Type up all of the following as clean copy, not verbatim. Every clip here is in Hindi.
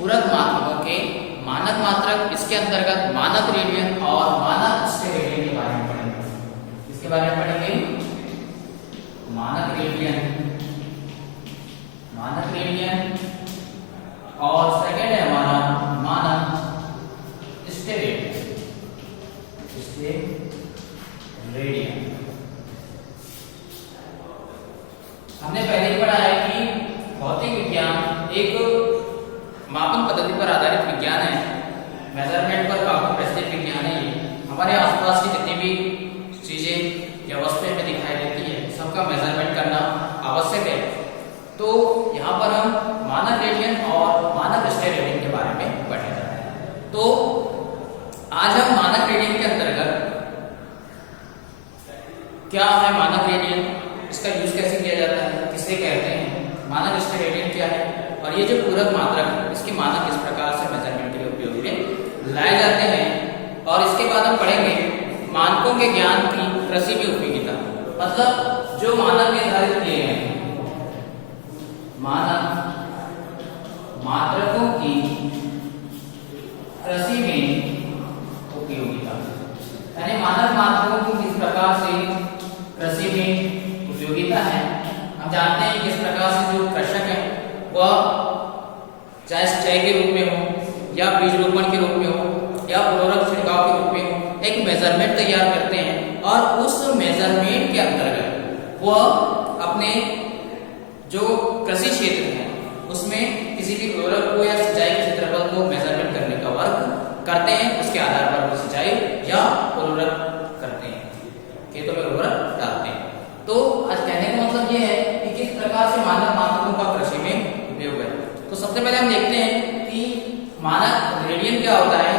पूरक मात्रकों के मानक मात्रक, इसके अंतर्गत मानक रेडियन और मानक स्टेरेडियन के बारे में पढ़ेंगे। इसके बारे में पढ़ेंगे मानक रेडियन और सेकंड है हमारा मानक स्टेरेडियन। हमने पहले ही पढ़ा है कि भौतिक विज्ञान एक मापन पद्धति पर आधारित विज्ञान है, मेजरमेंट पर काफी प्रचलित विज्ञान है। ये हमारे आसपास की जितनी भी चीजें या वस्तुएं हमें दिखाई देती है सबका मेजरमेंट करना आवश्यक है। तो यहाँ पर हम मानक रेडियन और मानक स्टेरेडियन के बारे में पढ़ने जा रहे हैं। तो आज हम मानक रेडियन के अंतर्गत क्या है मानक रेडियन, इसका यूज कैसे किया जाता है, किसे कहते हैं, मानक स्टेरेडियन क्या है, और ये जो पूरक मात्रक है इसके मानक किस प्रकार से मेजरमेंट के लिए उपयोग में लाए जाते हैं। और इसके बाद हम पढ़ेंगे मानकों के ज्ञान की कृषि में उपयोगिता, मतलब जो मानक निर्धारित किए गए हैं मानक मात्रकों की कृषि में उपयोगिता, यानी मानक मात्रकों की किस प्रकार से कृषि में उपयोगिता है। हम जानते हैं किस प्रकार से जो कृषक है वह चाहे सिंचाई के रूप में हो या बीज रोपण के रूप में हो या उर्वरक छिड़काव के रूप में हो, एक मेजरमेंट तैयार करते हैं और उस मेजरमेंट के अंतर्गत वह अपने जो कृषि क्षेत्र है उसमें किसी भी उर्वरक को या सिंचाई के क्षेत्रफल को मेजरमेंट करने का वर्क करते हैं। उसके आधार पर वो सिंचाई या उर्वरक करते हैं, खेतों में उर्वरक डालते हैं। तो आज कहने का मतलब ये है कि किस प्रकार से मानक मात्रकों का कृषि में उपयोग है। तो सबसे पहले हम देखते हैं कि मानक रेडियन क्या होता है।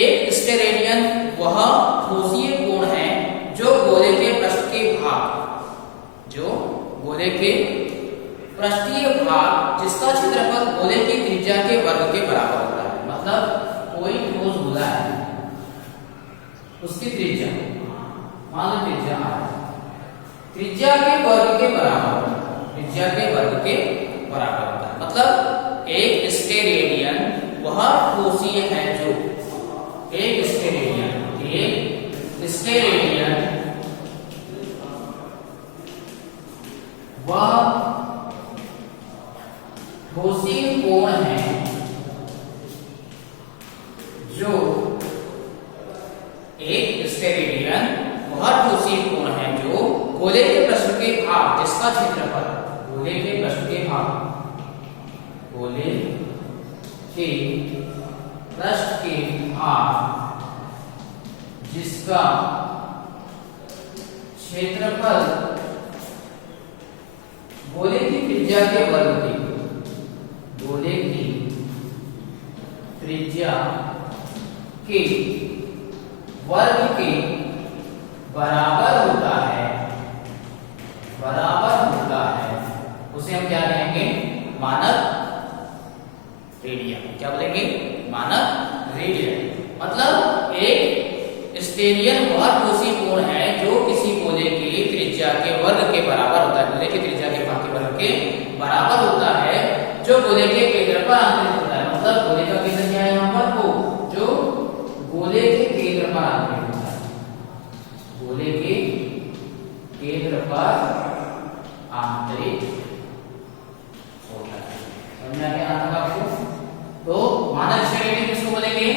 एक स्टेरेडियन वह ठोसीय कोण है जो गोले के पृष्ठ के पृष्ठीय भाग जिसका क्षेत्रफल गोले की त्रिज्या के वर्ग के बराबर होता है। मतलब कोई ठोस गोला है, उसकी त्रिज्या मान लो त्रिज्या त्रिज्या के वर्ग के बराबर होता है। मतलब एक स्टेरेडियन वह ठोसीय है जो एक स्टेरेडियन वह ठोसीय कोण है जो एक स्टेरेडियन वह ठोसीय कोण है जो गोले के पृष्ठ के भाग जिसका क्षेत्रफल गोले के पृष्ठ के भाग जिसका क्षेत्रफल गोले की त्रिज्या के वर्ग के बराबर होता है, उसे हम क्या कहेंगे, मानक रेडियन। क्या बोलेंगे, मानक रेडियन। मतलब एक स्टेरेडियन वह ठोसीय कोण है जो किसी गोले की त्रिज्या के वर्ग के बराबर होता है, गोले की त्रिज्या के भाग के वर्ग के बराबर होता है, जो गोले के केंद्र पर आंतरिक होता है। मतलब गोले का केंद्र क्या है यहाँ पर, वो जो गोले के केंद्र पर आंतरिक होता है, गोले के केंद्र पर आंतरिक होता है। समझ आ गया आपको? तो मानक स्टेरेडियन किसको बोलेंगे,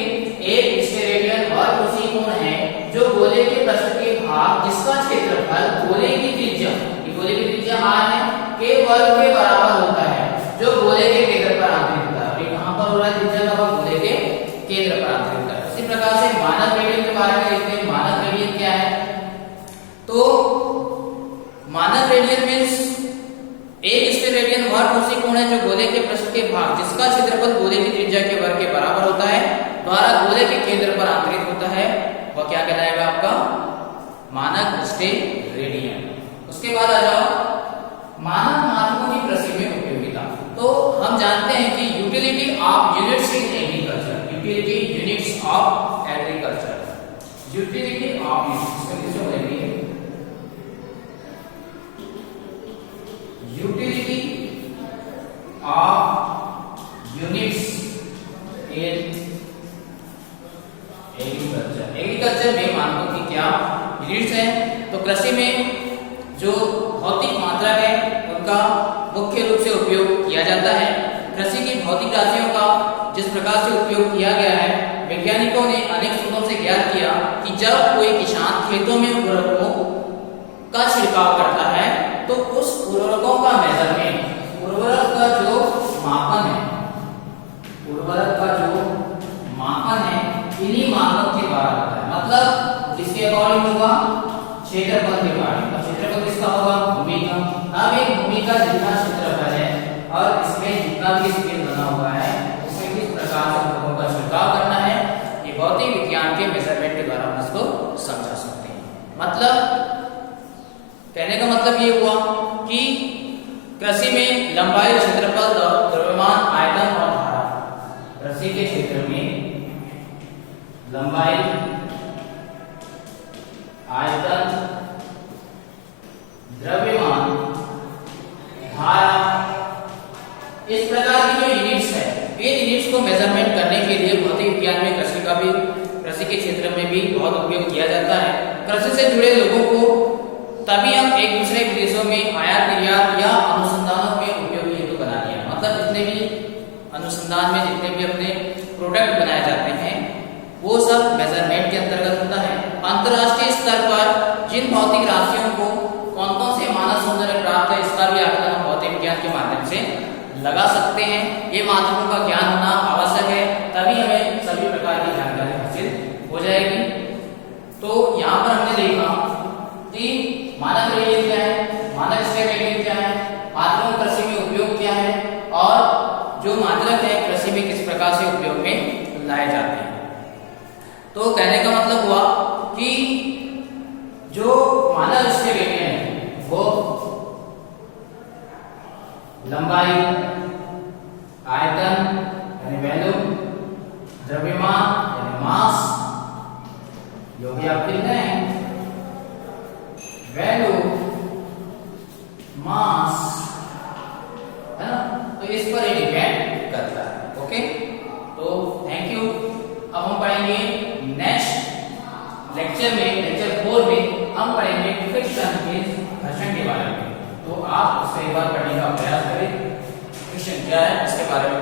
एक स्टेरेडियन वह ठोसीय कोण है जो गोले के पृष्ठ के भाग जिसका क्षेत्रफल गोले की त्रिज्या r है के वर्ग के बराबर होता है, जो गोले के केंद्र पर आंतरिक होता है। कहां पर हो रहा है, त्रिज्या का भाग गोले के केंद्र पर आंतरिक होता है। इसी प्रकार से मानक रेडियन के बारे में देखते हैं। मानक रेडियन क्या है, तो मानक रेडियन मींस एक स्टेरेडियन वह ठोसीय कोण है जो गोले के पृष्ठ के भाग जिसका क्षेत्रफल गोले की त्रिज्या के वर्ग के बराबर होता है द्वारा गोले के केंद्र पर आंतरिक होता है, वह क्या कहलाएगा आपका, मानक स्टेरेडियन। उसके बाद आ जाओ मानक मात्रकों की कृषि में उपयोगिता। तो हम जानते हैं कि utility of units in agriculture, utility of units agriculture में मानकों की क्या यूनिट्स है? तो कृषि में जो भौतिक मात्रा है उनका मुख्य रूप से उपयोग किया जाता है। कृषि की भौतिक राशियों का जिस प्रकार से उपयोग किया गया है, वैज्ञानिकों ने अनेक शोधों से ज्ञात किया कि जब कोई किसान खेतों में उर्वरकों का छिड़काव करता है तो उस उर्वरकों का मेजरमेंट, उर्वरक का जो मापन है, इन्हीं मानकों के द्वारा होता है। मतलब जिसके अकॉर्डिंग होगा क्षेत्रफल के अकॉर्डिंग। अब क्षेत्रफल किसका होगा? भूमि का। अब एक भूमि का जितना क्षेत्रफल है और इसमें जितना भी स्पेस बना हुआ है उसमें किस प्रकार से उर्वरकों का छिड़काव करना है, ये भौतिक विज्ञान के मेजरमेंट के द्वारा हम इसको समझा सकते हैं। मतलब कहने का मतलब ये हुआ कि कृषि में लंबाई, क्षेत्रफल, द्रव्यमान, आयतन और धारा। कृषि के क्षेत्र में लंबाई, आयतन, द्रव्यमान, धारा, इस प्रकार की जो यूनिट्स है, इन यूनिट्स को मेजरमेंट करने के लिए भौतिक विज्ञान में कृषि के क्षेत्र में भी बहुत उपयोग किया जाता है। कृषि से जुड़े लोगों को तभी हम एक दूसरे विदेशों में आयात निर्यात या अनुसंधानों में उपयोगी हेतु बना लिया। मतलब जितने भी अनुसंधान में जितने भी अपने प्रोडक्ट बनाए जाते हैं वो सब मेजरमेंट के अंतर्गत होता है। अंतरराष्ट्रीय स्तर पर जिन भौतिक राशियों को कौन कौन से मानक सौंदर्य प्राप्त है इसका भी आकलन हम भौतिक विज्ञान के माध्यम से लगा सकते हैं। ये मानकों का ज्ञान होना आवश्यक है, तभी हमें सभी प्रकार की जानकारी हासिल हो जाएगी। तो यहाँ पर हमने देखा कि मानक रेडियन क्या है, मानक स्टेप रेडियन क्या है, मात्रकों का कृषि में उपयोग क्या है और जो मात्रक है कृषि में किस प्रकार से उपयोग में लाए जाते हैं। तो कहने का मतलब हुआ कि जो मानक स्टेप रेडियन है वो लंबाई, आयतन यानी वैल्यू, द्रव्यमान यानी मास, जो भी आप लिख रहे हैं, वैल्यू, मास, है ना, तो इस पर ये डिपेंड करता है। ओके, तो थैंक यू। अब हम पढ़ेंगे नेक्स्ट लेक्चर में, लेक्चर 4 में हम पढ़ेंगे फ्रिक्शन के घर्षण के बारे में। तो आप उससे एक बार पढ़ने का प्रयास करें, फ्रिक्शन क्या है इसके बारे में